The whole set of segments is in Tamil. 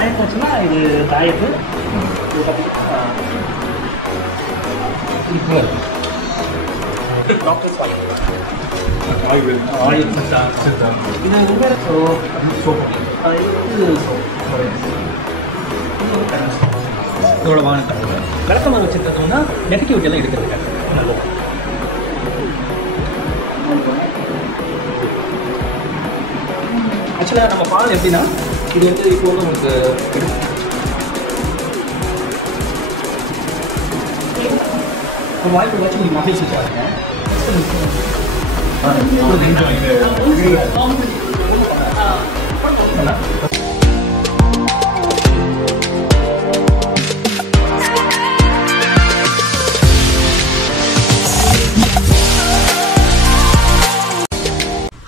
தாயத்தாச்சுன்னா இது தாயத்து டாக்டர்ஸ் ஆயில் இது வெவ்வேறு சோப்பு இதோட வாங்க விளக்கமாக வச்சுருக்கோம்னா நெகட்டிவிட்டியெல்லாம் எடுக்கிறதுக்காக நல்லது. ஆக்சுவலாக நம்ம பால் எப்படின்னா இது வந்து இப்போ வந்து உங்களுக்கு வாய்ப்பு வச்சு நீங்கள் மகிழ்ச்சி பாருங்க.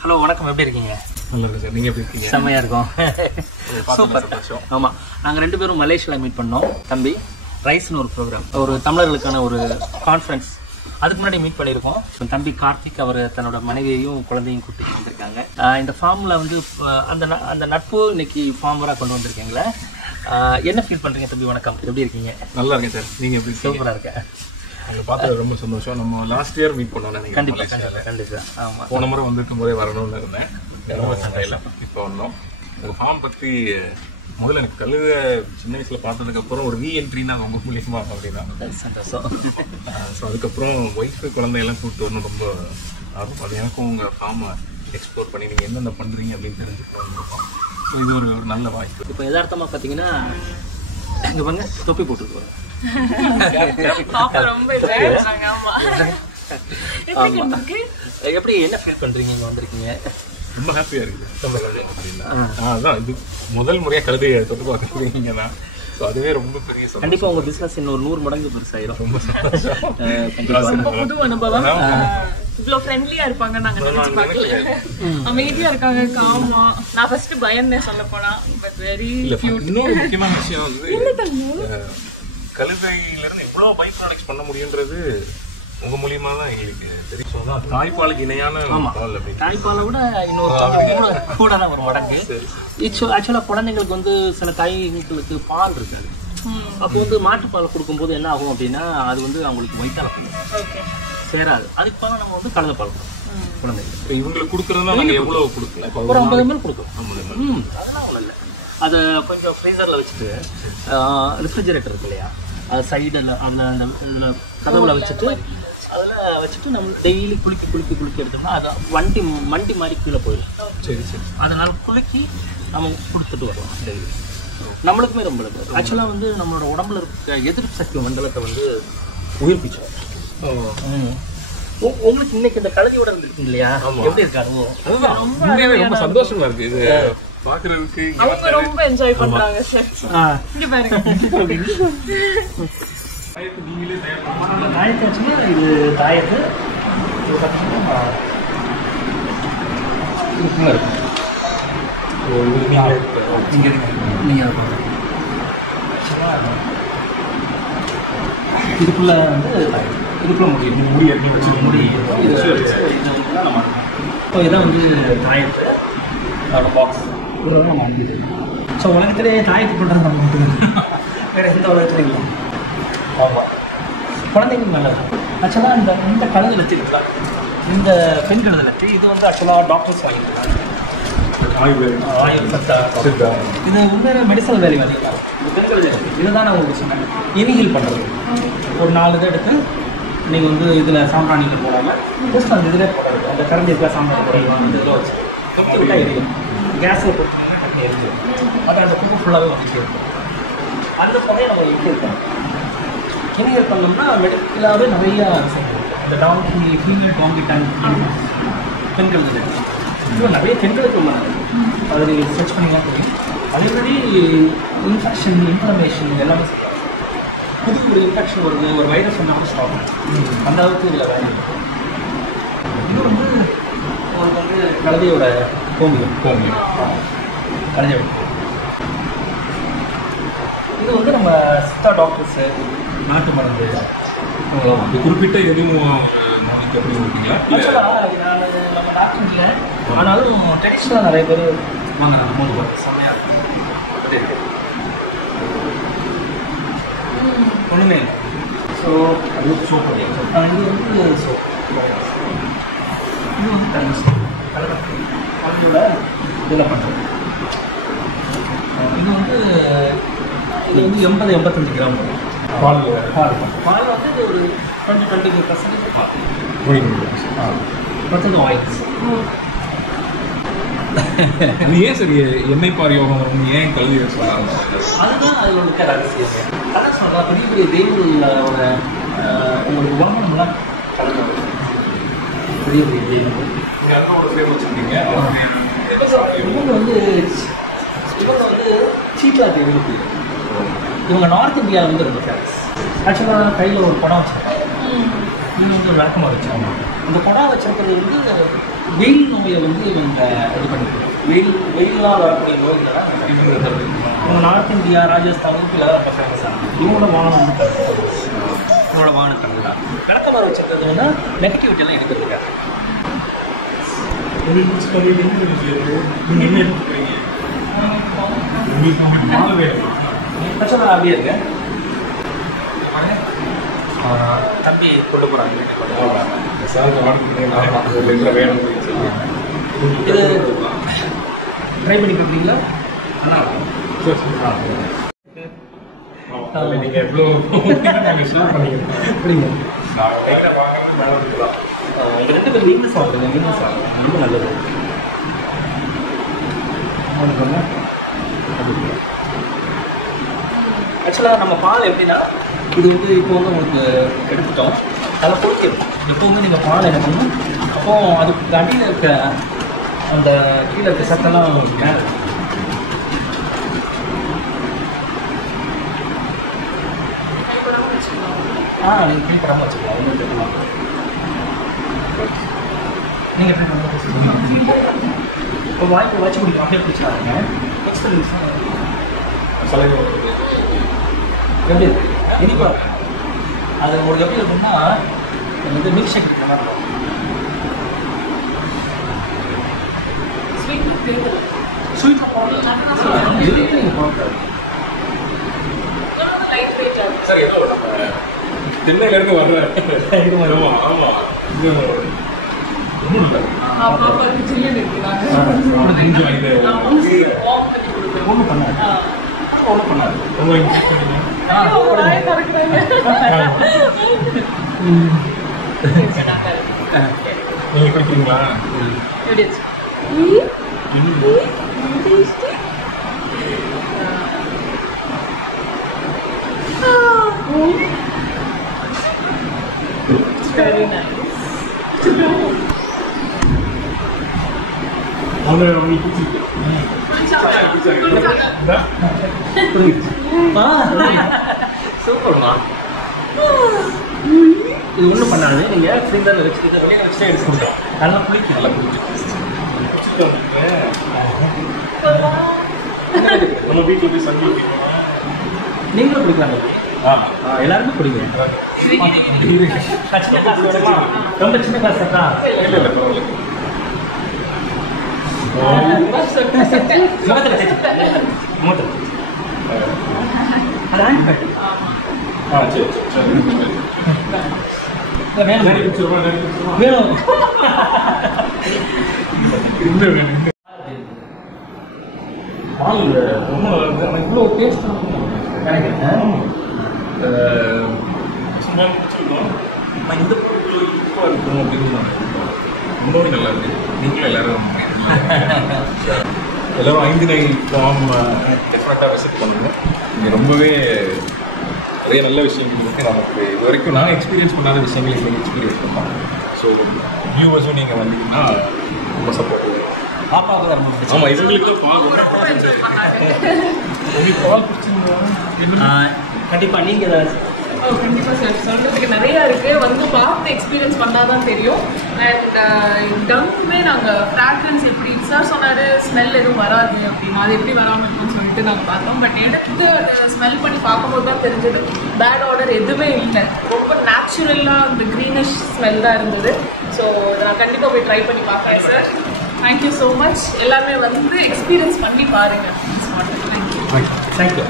ஹலோ வணக்கம், எப்படி இருக்கீங்க? நல்லா இருக்கு சார். நீங்கள் எப்படி இருக்கீங்க? செம்மையாக இருக்கும். சூப்பர். ஆமாம், நாங்கள் 2 பேரும் மலேசியாவில் மீட் பண்ணோம். தம்பி ரைஸ்னு ஒரு ப்ரோக்ராம், ஒரு தமிழர்களுக்கான ஒரு கான்ஃபரன்ஸ், அதுக்கு முன்னாடி மீட் பண்ணியிருக்கோம். தம்பி கார்த்திக் அவர் தன்னோட மனைவியையும் குழந்தையும் கூட்டிட்டு வந்திருக்காங்க. இந்த ஃபார்மில் வந்து அந்த நட்பு இன்னைக்கு ஃபார்மராக கொண்டு வந்திருக்கீங்களே, என்ன ஃபீல் பண்ணுறீங்க தம்பி? வணக்கம், எப்படி இருக்கீங்க? நல்லா இருக்கேன் சார். நீங்கள் எப்படி? சூப்பராக இருக்கேன். அங்கே பார்த்தது ரொம்ப சந்தோஷம். நம்ம லாஸ்ட் இயர் மீட் பண்ணோம் நினைக்கிறேன். கண்டிப்பாக. ஆமாம், போன முறை வந்திருக்கும் போதே வரணும்னு இருந்தேன். ரொம்ப சண்டையில் இப்போ வந்தோம். உங்கள் ஃபார்ம் பற்றி முதல்ல எனக்கு கழுதை சின்ன வயசில் பார்த்ததுக்கப்புறம் ஒரு ரீஎன்ட்ரினா ரொம்ப மூலியமா அப்படின்னா சந்தோஷம். ஸோ அதுக்கப்புறம் ஒய்ஃபு குழந்தையெல்லாம் கூப்பிட்டு வரணும் ரொம்ப ஆர்வம். அது எனக்கும் உங்கள் ஃபார்மை எக்ஸ்ப்ளோர் பண்ணி நீங்கள் என்னென்ன பண்ணுறீங்க அப்படின்னு தெரிஞ்சுக்கணும். ஸோ இது ஒரு நல்ல வாய்ப்பு. இப்போ யதார்த்தமாக பார்த்தீங்கன்னா இங்கே வாங்க, தொப்பி போட்டுருக்கோம். எப்படி என்ன ஃபீல் பண்ணுறீங்க இங்கே வந்திருக்கீங்க? ரொம்ப ஹாப்பியாக இருக்குது. அப்படின்னா அதான் இது முதல் முறையாக கழுதையை தொட்டு பார்க்குறீங்கன்னா ஸோ அதுவே ரொம்ப பெரிய சந்தோஷம். கண்டிப்பாக உங்கள் பிஸ்னஸ் இன்னொரு 100 மடங்கு பெருசாயிரும். ரொம்ப ரொம்ப புது அனுபவம். இவ்வளோ ஃப்ரெண்ட்லியா இருப்பாங்க நாங்க நினைச்சு பார்க்கல. அமைதியா இருக்காங்க, காமா. நான் ஃபர்ஸ்ட் பயந்தேன் சொல்ல போனா, பட் வெரி கியூட். இன்னொரு முக்கியமான விஷயம் வந்து கழுதையிலிருந்து இவ்வளோ பை ப்ராடக்ட்ஸ் பண்ண முடியுன்றது உங்க மூலியமா தான் எங்களுக்கு தெரியும். தாய்ப்பாலுக்கு இணையான பால். அப்படி தாய்ப்பாலை விட இன்னொரு கூட தான் ஒரு மடங்கு. ஆக்சுவலாக குழந்தைங்களுக்கு வந்து சில தாய்களுக்கு பால் இருக்காது. அப்போ வந்து மாட்டுப்பால் கொடுக்கும்போது என்ன ஆகும் அப்படின்னா அது வந்து அவங்களுக்கு வயிற்றால சேராது. அதுக்கு பால் நம்ம வந்து கலந்த பால் குழந்தைங்களுக்கு இவங்களுக்கு கொடுக்குறதுனா நாங்கள் எவ்வளோ கொடுக்கல? ஒரு 50 ml கொடுக்கும். அதெல்லாம் ஒன்றும் இல்லை. அதை கொஞ்சம் ஃப்ரீசரில் வச்சுட்டு ரெஃப்ரிஜரேட்டர் இருக்கு இல்லையா, அது சைடில் அதில் அந்த இதில் கதவுல வச்சுட்டு அதில் வச்சுட்டு நம்ம டெய்லி குளிக்க எடுத்தோம்னா அது மண்டி மாதிரி கீழே போயிடும். சரி. அதனால் குலுக்கி நம்ம கொடுத்துட்டு வரோம் டெய்லி. நம்மளுக்குமே ரொம்ப இருக்குது. ஆக்சுவலாக வந்து நம்மளோட உடம்புல இருக்க எதிர்ப்பு சக்தி மண்டலத்தை வந்து உயிர்ப்பிச்சோம். உங்களுக்கு இன்னைக்கு இந்த கழுதியோட இருந்துருக்கு இல்லையா, எப்படி இருக்காங்க? அதுதான் ரொம்ப சந்தோஷமா இருக்கு இது பார்க்கறதுக்கு. அவங்க ரொம்ப என்ஜாய் பண்றாங்க சார். இங்க பாருங்க. தாயத்தாச்சுன்னா இது தாயத்து இதுக்குள்ள வந்து இதுக்குள்ள முடி ஸோ இதை வந்து தாயத்து பாக்ஸ் இதெல்லாம் நம்ம அனுப்பிது. ஸோ உலகத்திலே தாயத்து பண்ணுறது நம்ம மட்டும் வேறு எந்த உலகத்துலையும் இல்லை. ஆமாம், குழந்தைங்களுக்கு நல்லது. ஆக்சுவலாக இந்த கழுதை வச்சுருக்கலாம், இந்த பெண் கழுதை வச்சு இது வந்து ஆக்சுவலாக டாக்டர்ஸ் வாங்கியிருக்காங்க. இது உண்மையான மெடிசனல் வேல்யூ அதிகம். இந்த பெண் கழுதை இதுதான் நான் உங்களுக்கு சொன்னேன், இனிஹீல் பண்ணுறது. ஒரு 4 இதை எடுத்து நீங்கள் வந்து இதில் சாம்பிராணியில் போடாமல் ஜஸ்ட் அந்த இதிலே போடுறது. அந்த கரண்டி இருக்கிற சாம்பிராணி போடுறீங்க அந்த இதில் வச்சு தொட்டு விட்டால் எரியும். கேஸில் போட்டிங்கன்னா டக்குனு எரிஞ்சிடும். அப்புறம் அந்த குப்பை ஃபுல்லாகவே வந்துச்சு இருக்கும். அந்த புகையை நம்ம இன்ஹேல் பண்ணணும். இன்ஹேல் பண்ணோம்னா மெடிக்கலாகவே நிறையா இந்த டாங்கி ஃபீமேல் டாங்கி டேங்க் பெண்கள் இன்னும் நிறைய பெண்களுக்கு உள்ளாங்க. அதை நீங்கள் சர்ச் பண்ணிங்கன்னா தெரியும். ஆல்ரெடி இன்ஃபெக்ஷன், இன்ஃப்ளமேஷன் எல்லாமே சொல்லுவாங்க. புது ஒரு இன்ஃபெக்ஷன் வருது, ஒரு வைரஸ் வந்தாலும் ஸ்டாப் அந்த அளவுக்கு இதில் வேலை. இது வந்து உங்களுக்கு வந்து கழுதையோட கோமியம் கழுதையோட. இது வந்து நம்ம சித்தா டாக்டர்ஸு, நாட்டு மருந்து குறிப்பிட்ட எதுவும் ஆக்சுவலாக நம்ம டாக்டர் இல்லை, ஆனாலும் ட்ரெடிஷ்னலாக நிறைய பேர் வாங்குறாங்க. 3 செம்மையாக இருக்கும். ஒன்றுமே இல்லை. ஸோ அது சோப் பண்ணிடுறோம். இது வந்து சோப், இது வந்து தண்ணி சோப், அதோட இதில் பண்ணுறது. இது வந்து 80-85 கிராம் வரும். பால் வந்து இது ஒரு 20-25% பால் ஆயில்ஸ். அது ஏன் சரி எண்ணெய் பார் யோகம் வரும், ஏன் கல்வி சொல்லலாம்? அதுதான் அதில் இருக்க ரகசியம். அதான் சொல்கிறேன், பெரிய பெரிய வெயிலோட உங்களுக்கு வாகனம்லாம் பெரிய பெரிய வெயில் நீங்கள் அதோட பேர் வச்சுருக்கீங்க. இவங்க வந்து சீப்பாக தெரியுது. இவங்க நார்த் இந்தியாவில் வந்து ரொம்ப ஃபேமஸ். ஆக்சுவலாக கையில் ஒரு குடம் வச்சுருக்காங்க. இவங்க வந்து விளக்கமாக வச்சாங்க. அந்த குடம் வச்சிருக்கிறது வந்து வெயில் நோயை வந்து இவங்க இது பண்ணிக்கிறாங்க. வெயிலால் வரக்கூடிய நோய்களெல்லாம் இவங்க நார்த் இந்தியா, ராஜஸ்தான் இதெல்லாம் ரொம்ப ஃபேமஸ் ஆகும். இவங்களோட வாகனம் இவங்களோட வாகனத்தங்க தான் விளக்கமாக வச்சுருக்கிறது வந்து நெகட்டிவிட்டியெல்லாம் எடுக்கிறதுக்காக. நீங்கள் என்ன எடுத்துக்கிறீங்க? பிரச்சனை அப்படியே இருக்கு. தம்பி கொண்டு போகிறாங்க. இது ட்ரை பண்ணி கொடுக்குறீங்களா? நீங்கள் எவ்வளோ ஷேர் பண்ணிக்கிறீங்க? அப்படிங்க. உங்கள் 2 பேர் வீட்டில் சாப்பிடுங்க. வீட்டில் சாப்பிடுங்க, ரொம்ப நல்லது. ஆக்சுவலாக நம்ம பால் எப்படின்னா, இது வந்து இப்போ வந்து உங்களுக்கு எடுத்துட்டோம், அதை பொறுக்கணும். எப்போவுமே நீங்கள் பால் எடுக்கணும். அப்போது அதுக்கு அடியில் இருக்க அந்த கீழே இருக்க சத்தெல்லாம் மேலே நீங்கள் க்ளீன் பண்ணாமல் வச்சுக்கலாம். ஒன்றும் தெரியலாம். நீங்கள் க்ளீன் பண்ண இப்போ வாய்ப்பு வச்சு முடியும். அப்படியே பிடிச்சாருங்க. நெக்ஸ்ட் எப்படி இனிப்பா அது உங்களுக்கு எப்படி இருக்குன்னா, வந்து மில்க் ஷேக் இந்த மாதிரி இருக்கும். ஸ்வீட் நீங்கள் போகக்கூடாது. சார் ஏதோ நம்ம சென்னையிலேருந்து வர்றேன். ஆமாம் ஆமாம். ஒன்றும் பண்ணாது. ஒன்றும் பண்ணாது. நீங்கள் குடிக்கிறீங்களா? Very nice. சூப்பர்மா. இது ஒன்றும் பண்ணாது. நீங்கள் ஃப்ரீசரில் வச்சுட்டு வெளியே வச்சுட்டே எடுத்து கொடுத்தோம். நல்லா குளிக்க நல்லா நம்ம வீட்டில் போய் சந்தி நீங்களும் குடிக்கலாங்க. எல்லாருமே குடிங்க. சின்ன கிளாஸ் வேணுமா? ரொம்ப சின்ன கிளாஸ் இருக்கா? இல்லை இல்லை பரவாயில்ல. முகத்தில் தேய்ச்சி முகத்தில் அது ஆன் பண்ணி சரி வேணும் வேணும். பால் ரொம்ப நல்லா இருக்குது. ஆனால் இவ்வளோ டேஸ்ட் நினைக்கிறேன். சும்மா முடிச்சிருக்கோம். நான் இந்த பொருள் இப்போ இருக்கும் அப்படின்னு நான் ரொம்பவே நல்லா இருக்கு. நீங்களும் எல்லாரும் 5 நைல் ஃபார்ம் டெஃபினட்டாக விசிட் பண்ணுங்கள். இங்கே ரொம்பவே நிறைய நல்ல விஷயங்கள் இருக்குது. நமக்கு இது வரைக்கும் நான் எக்ஸ்பீரியன்ஸ் பண்ணாத விஷயங்களை நீங்கள் எக்ஸ்பீரியன்ஸ் பண்ணலாம். ஸோ வியூவர்ஸும் நீங்கள் வந்தீங்கன்னா ரொம்ப சப்போர்ட். பாப்பாவுக்கு ரொம்ப பிடிச்சி. ஆமாம், இதுங்களுக்கு பால் பிடிச்சிருந்தா கண்டிப்பாக நீங்கள் கண்டிப்பாக சார் சொல்கிறதுக்கு நிறையா இருக்குது. வந்து பார்த்து எக்ஸ்பீரியன்ஸ் பண்ணால் தான் தெரியும். அண்ட் டம்மே நாங்கள் ஃப்ராக்ரன்ஸ் எப்படி சார் சொன்னார், ஸ்மெல் எதுவும் வராது அப்படின்னா அது எப்படி வராமல் இருக்குன்னு சொல்லிட்டு நாங்கள் பார்த்தோம். பட் எடுத்து அதை ஸ்மெல் பண்ணி பார்க்கும்போது தான் தெரிஞ்சது பேட் ஆர்டர் எதுவுமே இல்லை. ரொம்ப நேச்சுரலாக அந்த க்ரீனிஷ் ஸ்மெல் தான் இருந்தது. ஸோ இதை நான் கண்டிப்பாக போய் ட்ரை பண்ணி பார்க்குறேன் சார். Thank you so much. எல்லாருமே வந்து எக்ஸ்பீரியன்ஸ் பண்ணி பாருங்கள். தேங்க்யூ.